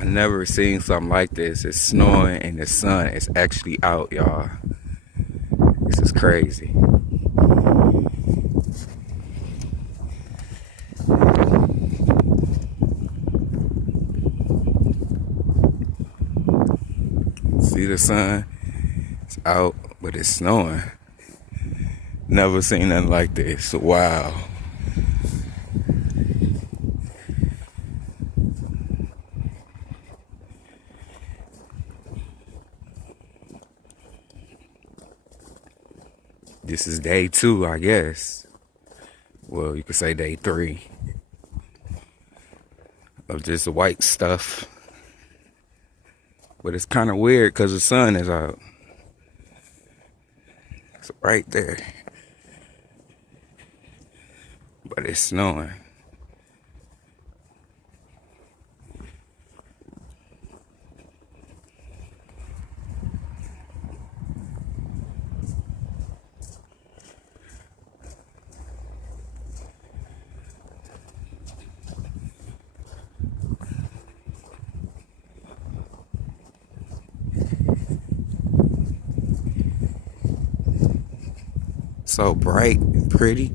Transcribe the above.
I never seen something like this. It's snowing and the sun is actually out, y'all. This is crazy. See the sun? It's out, but it's snowing. Never seen nothing like this. Wow. This is day 2, I guess. Well, you could say day 3 of this white stuff. But it's kind of weird because the sun is out. It's right there. But it's snowing. So bright and pretty.